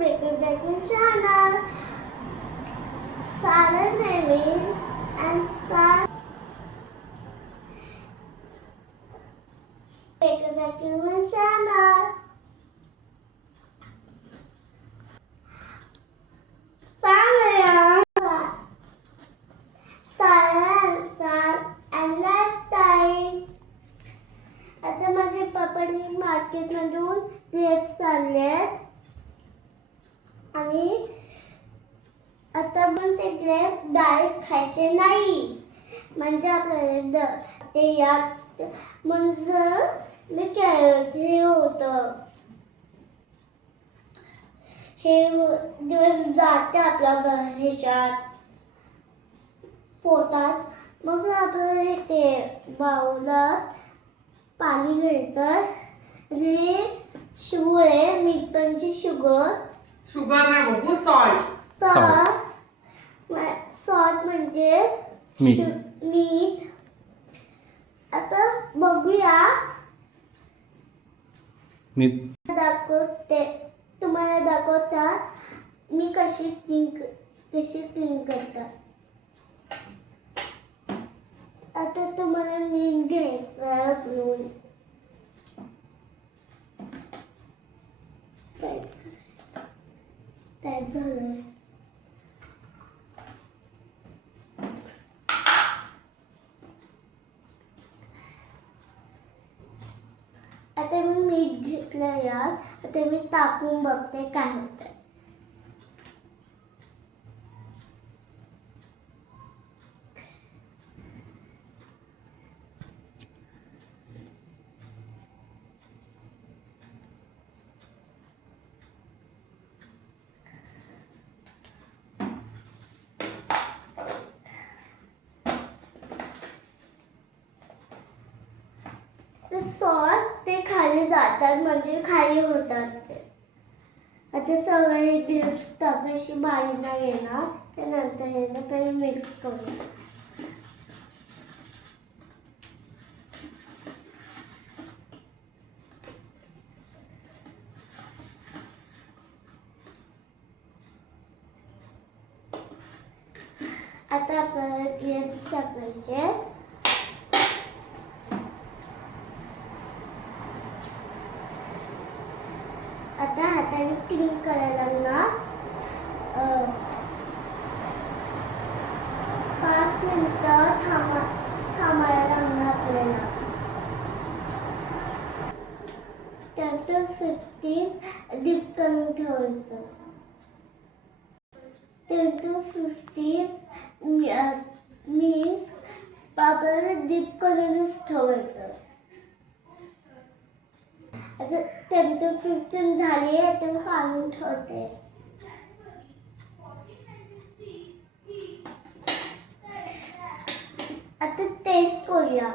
welcome back to channel. Sarah Nevins and Sarah. Welcome back to my channel. Sarah and lifestyle. आता माझे पप्पांनी मार्केटमधून grapes आणलेत आणि आता पण ते ग्रेप्स डायरेक्ट खायचे नाही म्हणजे आपल्याला ते यात म्हणजे हे होतं हे दिवस जाते आपल्या ह्याच्यात पोटात मग आपल्याला ते बाउलात पाणी घ्यायचं हे शुगर आहे मीठ म्हणजे शुगर नाही बाबू सॉल्ट सॉल्ट म्हणजे मीठ आता बघूया दाखवते तुम्हाला दाखवता मी कशी क्लीन करतात आता तुम्हाला मीठ घ्यायचं घेऊन टाईप झालंय आता मी मीठ घेतलं यात आता मी टाकून बघते काय होतंय सॉस ते खाली जातात म्हणजे खाली होतात ते आता सगळे ग्रेप्स टाकायची बारी नाही येणार त्यानंतर येणार पहिले मिक्स करू आता आपल्याला ग्रेप्स टाकायचे आता हाताने क्लीन करायला लागणार 5 मिनिटं थांबायला लागणार आपल्याला 10 to 15 डीप करून ठेवायचं 10 to 15 मीन्स आपल्याला डीप करूनच ठेवायचं आता 10 to 15 झाली आता काढून ठेवते आता टेस्ट करूया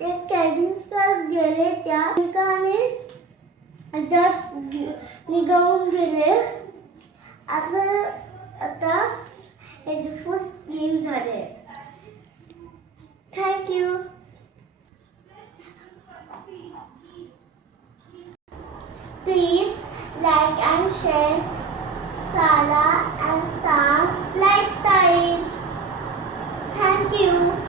ते कॅन्डीज गेले त्या ठिकाणी डस्ट निघून गेले आता हे फर्स्ट क्लीन झाले thank you please like and share Sara and Saas lifestyle